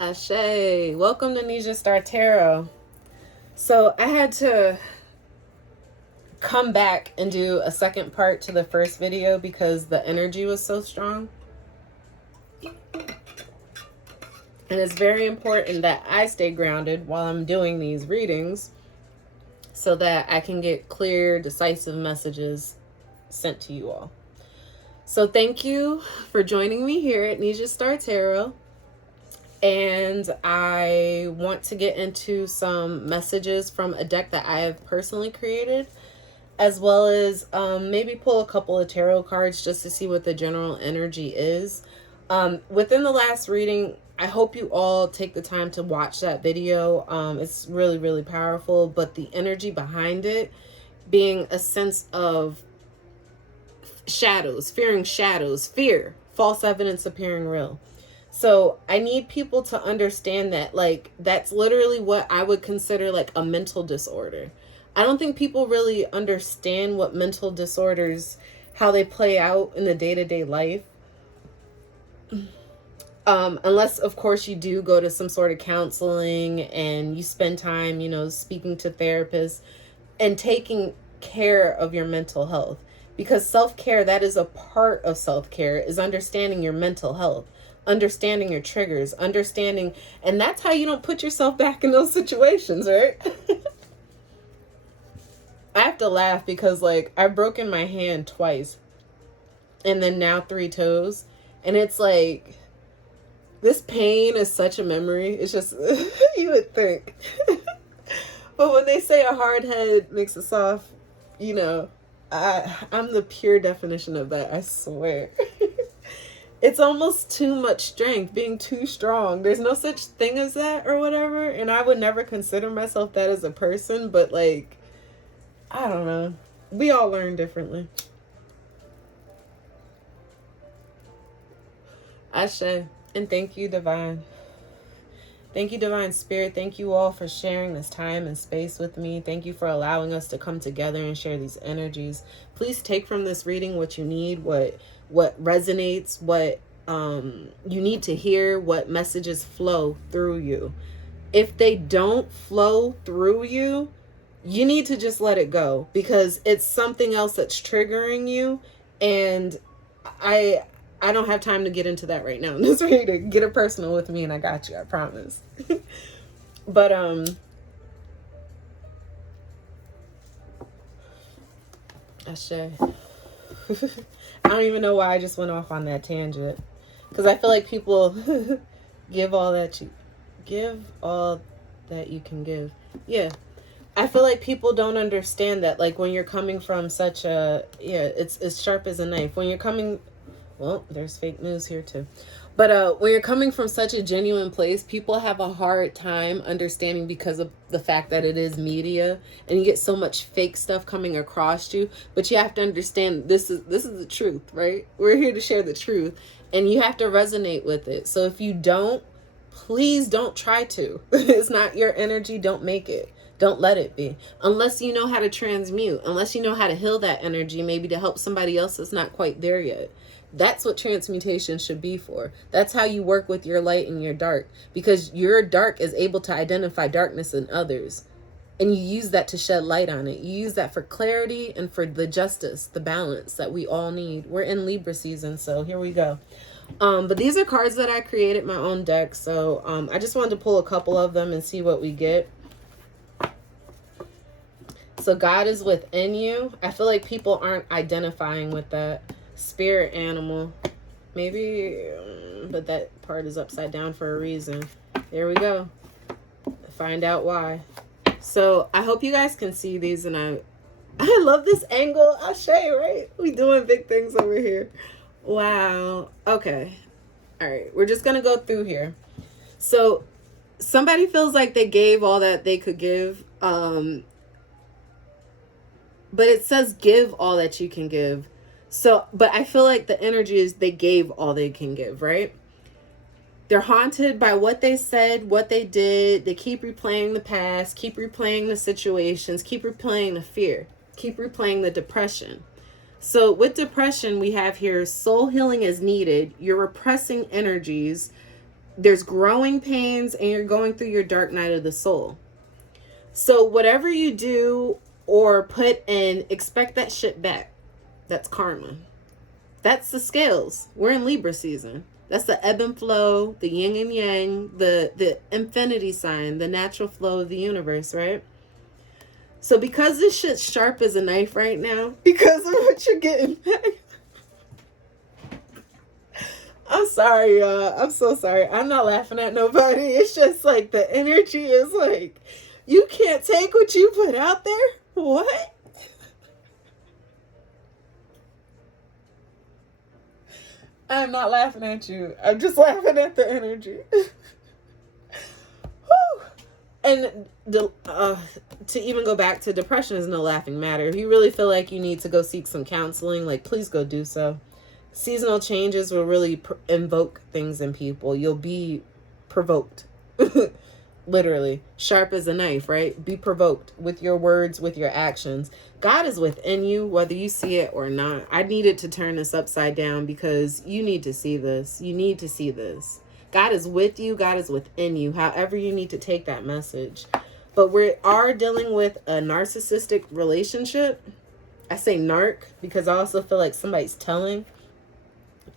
Ashe, welcome to Nesia Tarot. So I had to come back and do a second part to the first video because the energy was so strong. And it's very important that I stay grounded while I'm doing these readings so that I can get clear, decisive messages sent to you all. So thank you for joining me here at Nesia Tarot. And I want to get into some messages from a deck that I have personally created, as well as maybe pull a couple of tarot cards just to see what the general energy is. Within the last reading, I hope you all take the time to watch that video. It's really, really powerful, but the energy behind it being a sense of shadows, fearing shadows, fear, false evidence appearing real. So I need people to understand that, like, that's literally what I would consider like a mental disorder. I don't think people really understand what mental disorders, how they play out in the day-to-day life. Unless, of course, you do go to some sort of counseling and you spend time, speaking to therapists and taking care of your mental health. Because self-care, that is a part of self-care, is understanding your mental health. Understanding your triggers, understanding, and that's how you don't put yourself back in those situations, right? I have to laugh because, like, I've broken my hand twice and then now 3 toes, and it's like, this pain is such a memory. It's just, you would think. But when they say a hard head makes a soft, I'm the pure definition of that, I swear. It's almost too much strength, being too strong. There's no such thing as that or whatever. And I would never consider myself that as a person. But, like, I don't know. We all learn differently. Ashe. And thank you, Divine. Thank you, Divine Spirit. Thank you all for sharing this time and space with me. Thank you for allowing us to come together and share these energies. Please take from this reading what you need, what resonates, what you need to hear, what messages flow through you. If they don't flow through you, you need to just let it go, because it's something else that's triggering you. And I don't have time to get into that right now in this reading. Get it personal with me and I got you, I promise. But Ashe. I don't even know why I just went off on that tangent, because I feel like people give all that you can give. Yeah. I feel like people don't understand that, like, when you're coming from such a, it's as sharp as a knife. When you're coming, well, there's fake news here too. But when you're coming from such a genuine place, people have a hard time understanding because of the fact that it is media and you get so much fake stuff coming across you. But you have to understand this is the truth, right? We're here to share the truth and you have to resonate with it. So if you don't, please don't try to. It's not your energy. Don't make it. Don't let it be. Unless you know how to transmute, unless you know how to heal that energy, maybe to help somebody else that's not quite there yet. That's what transmutation should be for. That's how you work with your light and your dark, because your dark is able to identify darkness in others. And you use that to shed light on it. You use that for clarity and for the justice, the balance that we all need. We're in Libra season, so here we go. But these are cards that I created my own deck. So I just wanted to pull a couple of them and see what we get. So God is within you. I feel like people aren't identifying with that. Spirit animal. Maybe, but that part is upside down for a reason. There we go. Find out why. So I hope you guys can see these, and I love this angle. Ashe, right? We doing big things over here. Wow. Okay. All right. We're just going to go through here. So somebody feels like they gave all that they could give. But it says give all that you can give. So, but I feel like the energy is they gave all they can give, right? They're haunted by what they said, what they did. They keep replaying the past, keep replaying the situations, keep replaying the fear, keep replaying the depression. So with depression, we have here soul healing is needed. You're repressing energies there's growing pains, and you're going through your dark night of the soul. So whatever you do or put in, expect that shit back. That's karma. That's the scales. We're in Libra season. That's the ebb and flow, the yin and yang, the infinity sign, the natural flow of the universe, right? So because this shit's sharp as a knife right now, because of what you're getting back. I'm sorry, y'all. I'm so sorry. I'm not laughing at nobody. It's just like the energy is like, you can't take what you put out there? What? I'm not laughing at you. I'm just laughing at the energy. And to even go back to depression is no laughing matter. If you really feel like you need to go seek some counseling, like, please go do so. Seasonal changes will really invoke things in people. You'll be provoked. Literally. Sharp as a knife, right? Be provoked with your words, with your actions. God is within you, whether you see it or not. I needed to turn this upside down because you need to see this. You need to see this. God is with you. God is within you. However you need to take that message. But we are dealing with a narcissistic relationship. I say narc because I also feel like somebody's telling.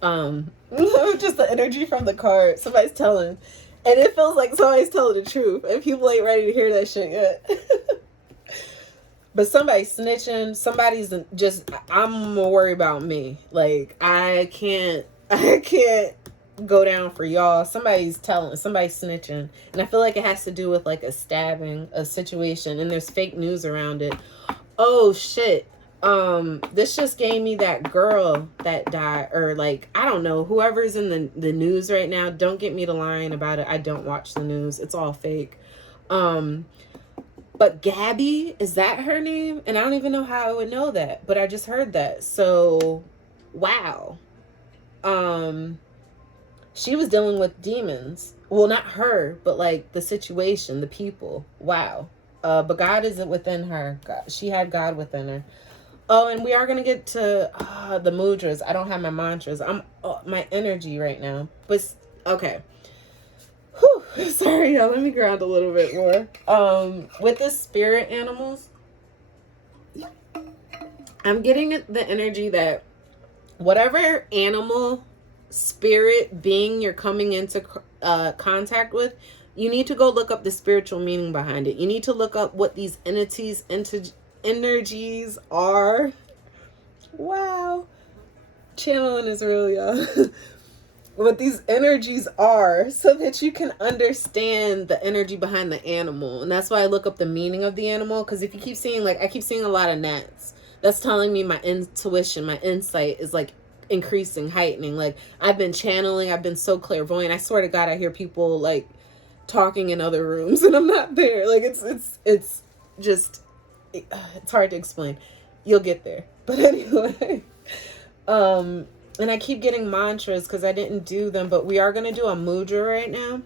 Just the energy from the card. Somebody's telling. And it feels like somebody's telling the truth. And people ain't ready to hear that shit yet. But somebody's snitching. Somebody's just, I'm worried about me. Like, I can't go down for y'all. Somebody's telling, somebody's snitching. And I feel like it has to do with like a stabbing, a situation. And there's fake news around it. Oh, shit. This just gave me that girl that died, or like, I don't know, whoever's in the news right now, don't get me to lying about it. I don't watch the news. It's all fake. But Gabby, is that her name? And I don't even know how I would know that, but I just heard that. So, wow. She was dealing with demons. Well, not her, but like the situation, the people. Wow. But God isn't within her. God, she had God within her. Oh, and we are going to get to the mudras. I don't have my mantras. I'm my energy right now. But, okay. Whew, sorry, y'all. Let me ground a little bit more. With the spirit animals, I'm getting the energy that whatever animal, spirit, being you're coming into contact with, you need to go look up the spiritual meaning behind it. You need to look up what these entities, energies are. Wow. Channeling is real, y'all. What these energies are, so that you can understand the energy behind the animal. And that's why I look up the meaning of the animal. Because if you keep seeing, like, I keep seeing a lot of gnats, that's telling me my intuition, my insight is like increasing, heightening. Like, I've been channeling, I've been so clairvoyant. I swear to God, I hear people like talking in other rooms and I'm not there. Like, it's just, it's hard to explain. You'll get there. But anyway, and I keep getting mantras because I didn't do them, but we are going to do a mudra right now.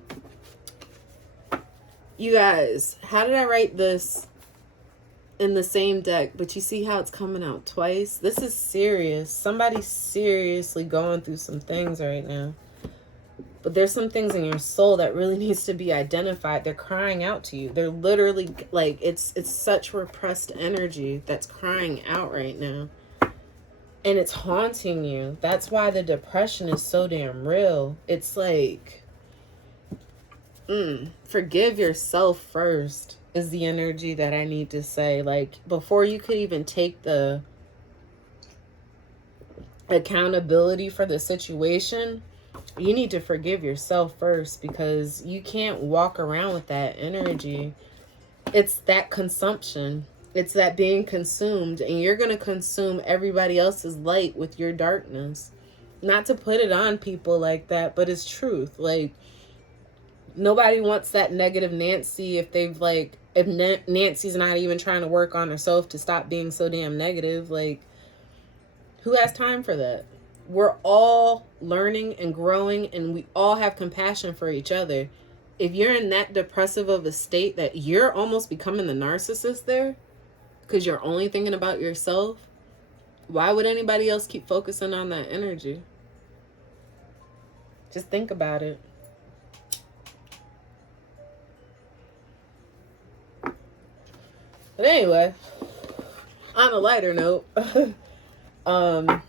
You guys, how did I write this in the same deck? But you see how it's coming out twice? This is serious. Somebody's seriously going through some things right now. But there's some things in your soul that really needs to be identified. They're crying out to you. They're literally like, it's such repressed energy that's crying out right now. And it's haunting you. That's why the depression is so damn real. It's like, forgive yourself first is the energy that I need to say. Like, before you could even take the accountability for the situation, you need to forgive yourself first, because you can't walk around with that energy. It's that consumption. It's that being consumed, and you're going to consume everybody else's light with your darkness. Not to put it on people like that, but it's truth. Like, nobody wants that negative Nancy if Nancy's not even trying to work on herself to stop being so damn negative. Like, who has time for that? We're all learning and growing, and we all have compassion for each other. If you're in that depressive of a state that you're almost becoming the narcissist there, because you're only thinking about yourself, why would anybody else keep focusing on that energy? Just think about it. But anyway, on a lighter note, I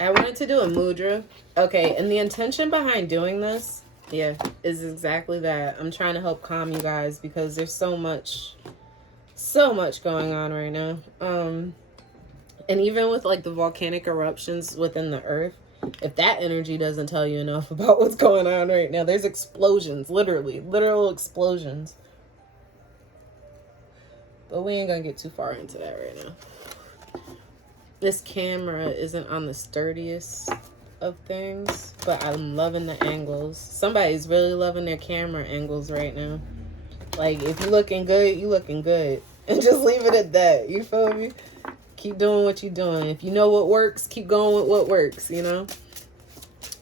wanted to do a mudra. Okay, and the intention behind doing this, yeah, is exactly that. I'm trying to help calm you guys because there's so much going on right now. And even with like the volcanic eruptions within the earth, if that energy doesn't tell you enough about what's going on right now, there's explosions, literal explosions. But we ain't gonna get too far into that right now. This camera isn't on the sturdiest of things, but I'm loving the angles. Somebody's really loving their camera angles right now. Like, if you're looking good, you looking good. And just leave it at that. You feel me? Keep doing what you're doing. If you know what works, keep going with what works, you know?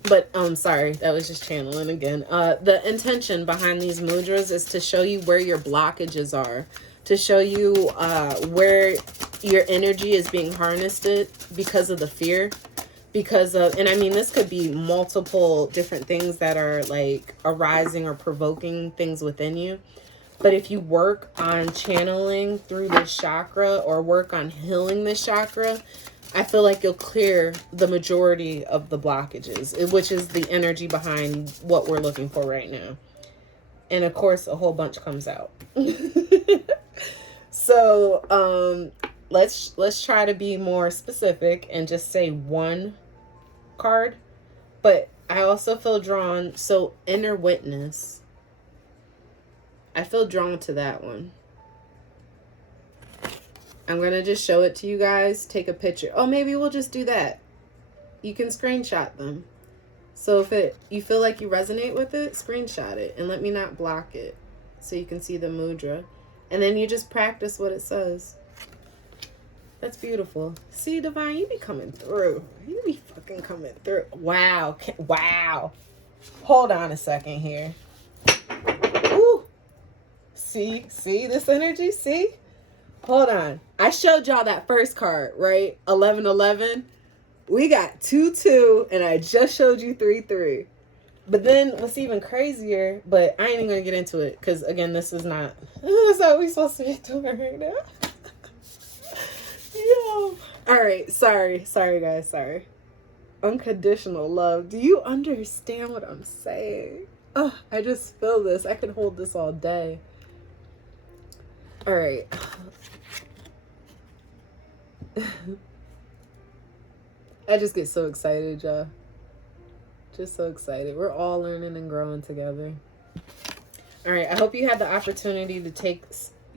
But, sorry, that was just channeling again. The intention behind these mudras is to show you where your blockages are. To show you where your energy is being harnessed because of the fear. Because of, and I mean, this could be multiple different things that are like arising or provoking things within you. But if you work on channeling through this chakra or work on healing this chakra, I feel like you'll clear the majority of the blockages, which is the energy behind what we're looking for right now. And of course, a whole bunch comes out. So, let's try to be more specific and just say one card. But I also feel drawn, so inner witness. I feel drawn to that one. I'm going to just show it to you guys. Take a picture. Oh, maybe we'll just do that. You can screenshot them. So if you feel like you resonate with it, screenshot it and let me not block it so you can see the mudra. And then you just practice what it says. That's beautiful. See, Divine, you be coming through. You be fucking coming through. Wow. Wow. Hold on a second here. Ooh. See this energy? See? Hold on. I showed y'all that first card, right? 1111. We got 2-2, and I just showed you 3-3. But then what's even crazier, but I ain't even going to get into it, because, again, this is not what we supposed to be doing right now. Yo. All right. Sorry, guys. Sorry. Unconditional love. Do you understand what I'm saying? Oh, I just feel this. I could hold this all day. All right. I just get so excited, y'all. Just so excited. We're all learning and growing together. All right. I hope you had the opportunity to take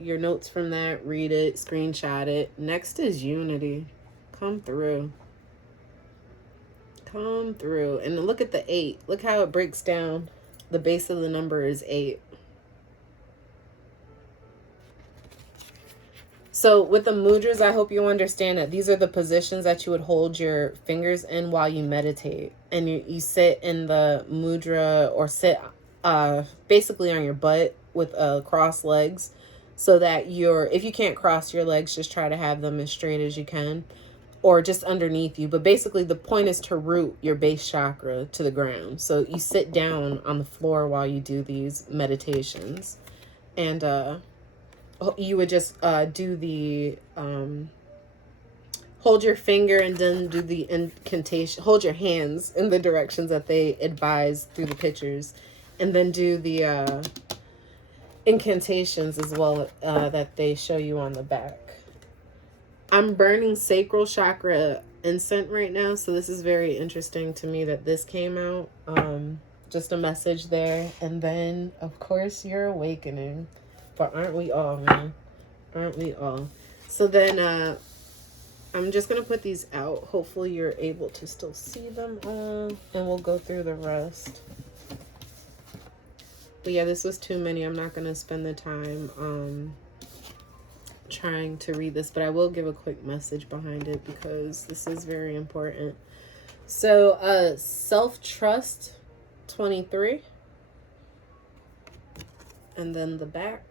your notes from that, read it, screenshot it. Next is unity. Come through. Come through. And look at the 8. Look how it breaks down. The base of the number is 8. So with the mudras, I hope you understand that these are the positions that you would hold your fingers in while you meditate. And you sit in the mudra or sit basically on your butt with crossed legs, so that if you can't cross your legs, just try to have them as straight as you can, or just underneath you. But basically the point is to root your base chakra to the ground. So you sit down on the floor while you do these meditations. And you would just do the hold your finger and then do the incantation. Hold your hands in the directions that they advise through the pictures, and then do the incantations as well that they show you on the back. I'm burning sacral chakra incense right now, so this is very interesting to me that this came out. Just a message there. And then, of course, your awakening. But aren't we all, man? Aren't we all? So then I'm just going to put these out. Hopefully you're able to still see them all. And we'll go through the rest. But yeah, this was too many. I'm not going to spend the time trying to read this. But I will give a quick message behind it because this is very important. So self-trust 23. And then the back.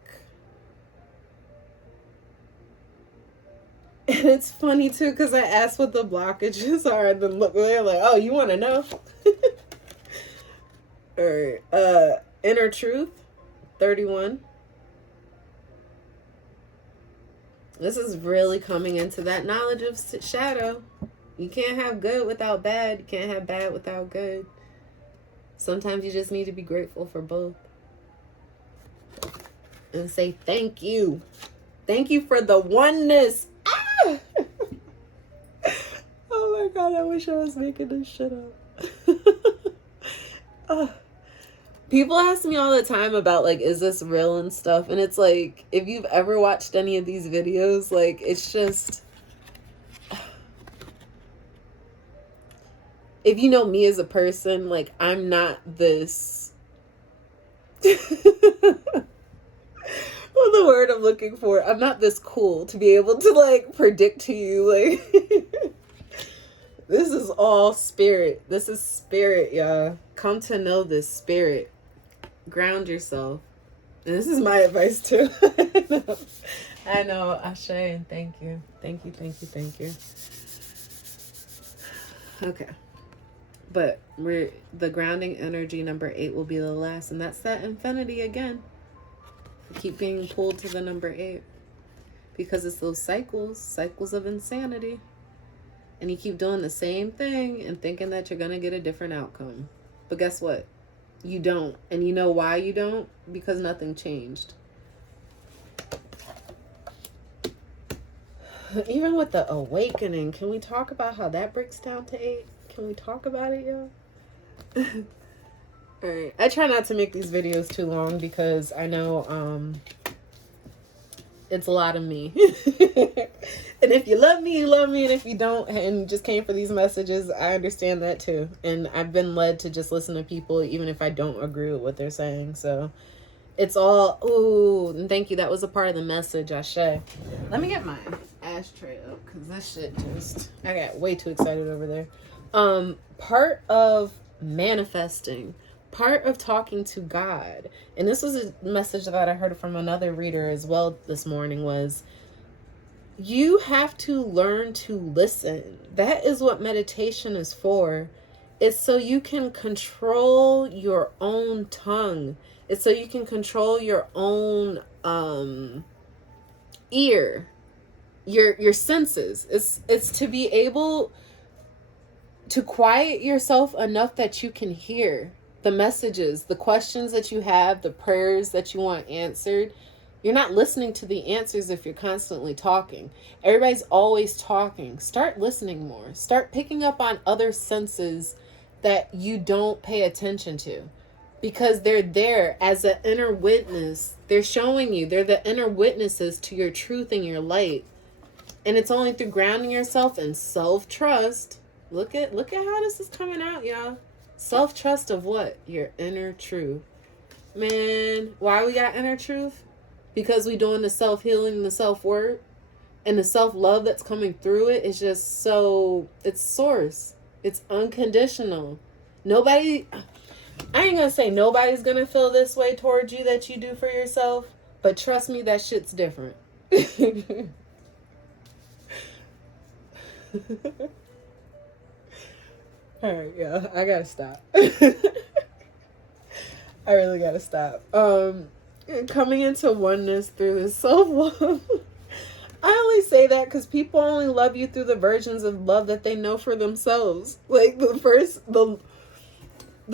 And it's funny too, because I asked what the blockages are, and then look, they're like, oh, you want to know? All right. Inner truth, 31. This is really coming into that knowledge of shadow. You can't have good without bad. You can't have bad without good. Sometimes you just need to be grateful for both. And say thank you. Thank you for the oneness. Ah! Oh my God, I wish I was making this shit up. People ask me all the time about, like, is this real and stuff? And it's like, if you've ever watched any of these videos, like, it's just... If you know me as a person, like, I'm not this... What's the word I'm looking for? I'm not this cool to be able to, like, predict to you, like... This is all spirit. This is spirit, y'all. Come to know this spirit. Ground yourself. And this is my advice, too. I know. Ashe, and thank you. Thank you, thank you, thank you. Okay. But the grounding energy, number 8, will be the last. And that's that infinity again. Keep being pulled to the number 8. Because it's those cycles of insanity. And you keep doing the same thing and thinking that you're going to get a different outcome. But guess what? You don't. And you know why you don't? Because nothing changed. Even with the awakening, can we talk about how that breaks down to 8? Can we talk about it, y'all? Alright. I try not to make these videos too long because I know it's a lot of me. And if you love me, you love me. And if you don't and just came for these messages, I understand that too. And I've been led to just listen to people even if I don't agree with what they're saying. So it's all, ooh, and thank you. That was a part of the message, Ashe. Let me get my ashtray up because this shit just, I got way too excited over there. Part of manifesting, part of talking to God, and this was a message that I heard from another reader as well this morning, was you have to learn to listen. That is what meditation is for. It's so you can control your own tongue. It's so you can control your own ear, your senses. It's to be able to quiet yourself enough that you can hear the messages, the questions that you have, the prayers that you want answered. You're not listening to the answers if you're constantly talking. Everybody's always talking. Start listening more. Start picking up on other senses that you don't pay attention to, because they're there as an inner witness. They're showing you. They're the inner witnesses to your truth and your light. And it's only through grounding yourself in self-trust. Look at how this is coming out, y'all. Self-trust of what? Your inner truth. Man, why we got inner truth? Because we doing the self-healing and the self-work. And the self-love that's coming through it is just so... It's source. It's unconditional. Nobody... I ain't gonna say nobody's gonna feel this way towards you that you do for yourself. But trust me, that shit's different. Alright, yeah, I gotta stop. I really gotta stop. Coming into oneness through the self-love. I only say that because people only love you through the versions of love that they know for themselves. Like the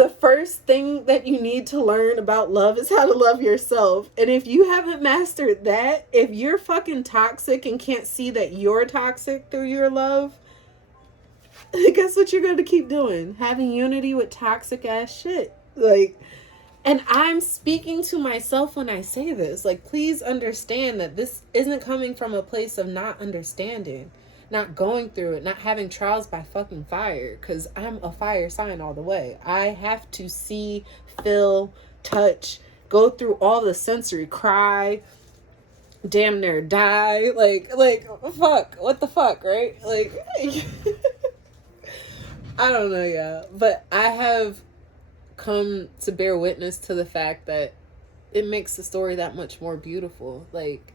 first thing that you need to learn about love is how to love yourself. And if you haven't mastered that, if you're fucking toxic and can't see that you're toxic through your love, guess what you're going to keep doing? Having unity with toxic ass shit. Like, and I'm speaking to myself when I say this. Like, please understand that this isn't coming from a place of not understanding, not going through it, not having trials by fucking fire. Because I'm a fire sign all the way. I have to see, feel, touch, go through all the sensory, cry, damn near die. Like, fuck. What the fuck, right? Like, I don't know, yeah. But I have come to bear witness to the fact that it makes the story that much more beautiful. Like,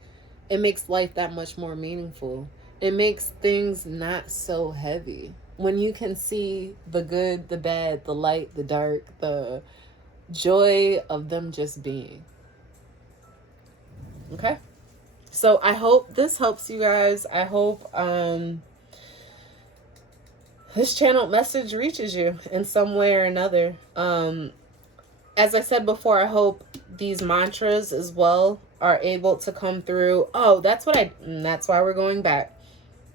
it makes life that much more meaningful. It makes things not so heavy when you can see the good, the bad, the light, the dark, the joy of them just being. Okay? So I hope this helps you guys. I hope this channel message reaches you in some way or another. As I said before, I hope these mantras as well are able to come through. Oh, that's why we're going back.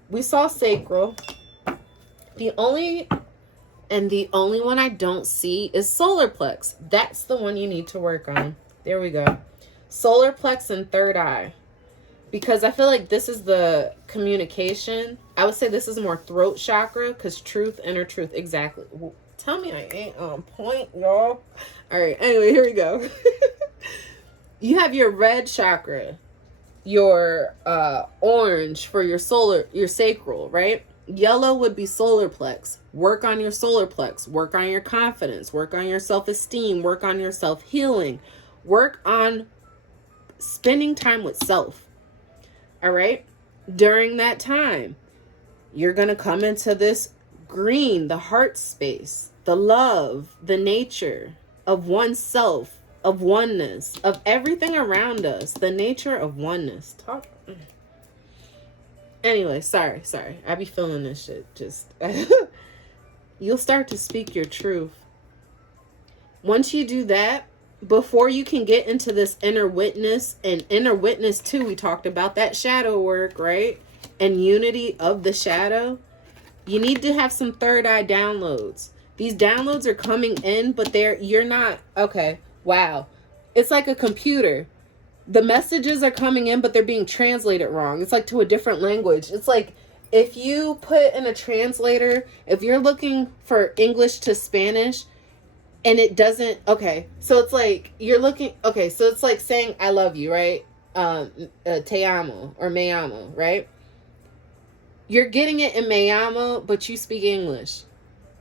We saw sacral. The only one I don't see is solar plex. That's the one you need to work on. There we go. Solar plex and third eye. Because I feel like this is the communication. I would say this is more throat chakra, because truth, inner truth. Exactly. Tell me I ain't on point, y'all. All right. Anyway, here we go. You have your red chakra, your orange for your sacral, right? Yellow would be solar plex. Work on your solar plex. Work on your confidence. Work on your self-esteem. Work on your self-healing. Work on spending time with self. All right? During that time, you're going to come into this green, the heart space, the love, the nature of oneself, of oneness, of everything around us, the nature of oneness. Anyway, sorry. I be feeling this shit. Just, you'll start to speak your truth. Once you do that, before you can get into this inner witness, and inner witness too, we talked about that shadow work, right? And unity of the shadow. You need to have some third eye downloads. These downloads are coming in, but you're not, okay, wow. It's like a computer. The messages are coming in, but they're being translated wrong. It's like to a different language. It's like if you put in a translator, if you're looking for English to Spanish, and it doesn't, okay, so it's like you're looking, okay, so it's like saying I love you, right? Te amo or me amo, right? You're getting it in me amo, but you speak English.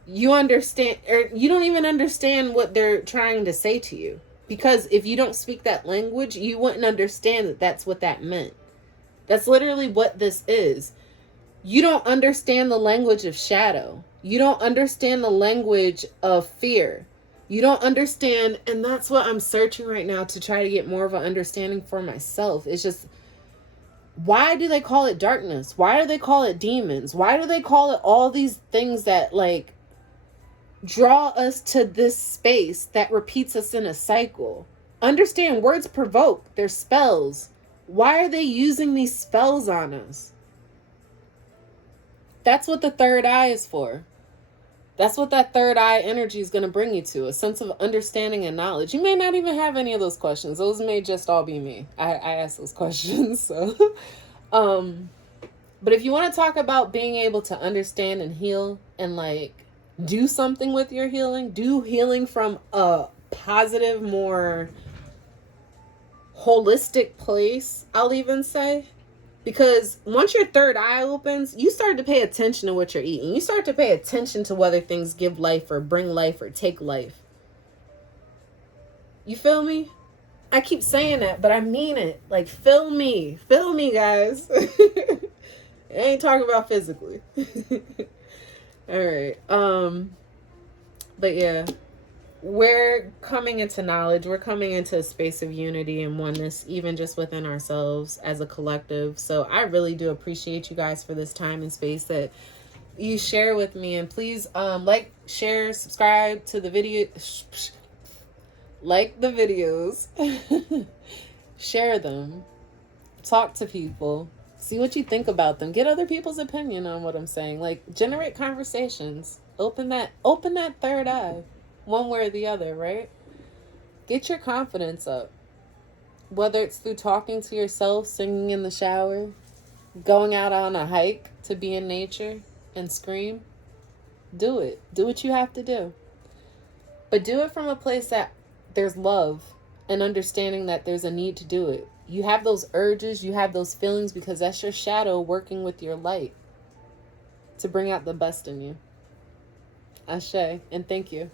You understand, or you don't even understand what they're trying to say to you. Because if you don't speak that language, you wouldn't understand that that's what that meant. That's literally what this is. You don't understand the language of shadow. You don't understand the language of fear. You don't understand, and that's what I'm searching right now to try to get more of an understanding for myself. It's just, why do they call it darkness? Why do they call it demons? Why do they call it all these things that like draw us to this space that repeats us in a cycle? Understand, words provoke. They're spells. Why are they using these spells on us? That's what the third eye is for. That's what that third eye energy is going to bring you to, a sense of understanding and knowledge. You may not even have any of those questions. Those may just all be me. I ask those questions. So, but if you want to talk about being able to understand and heal and like do something with your healing, do healing from a positive, more holistic place, I'll even say. Because once your third eye opens, you start to pay attention to what you're eating. You start to pay attention to whether things give life or bring life or take life. You feel me? I keep saying that, but I mean it. Like, feel me. Feel me, guys. I ain't talking about physically. All right. But yeah. We're coming into knowledge. We're coming into a space of unity and oneness, even just within ourselves as a collective. So I really do appreciate you guys for this time and space that you share with me. And please like, share, subscribe to the video. Like the videos. Share them. Talk to people. See what you think about them. Get other people's opinion on what I'm saying. Like, generate conversations. Open that third eye. One way or the other, right? Get your confidence up. Whether it's through talking to yourself, singing in the shower, going out on a hike to be in nature and scream. Do it. Do what you have to do. But do it from a place that there's love and understanding that there's a need to do it. You have those urges, you have those feelings because that's your shadow working with your light to bring out the best in you. Ashe, and thank you.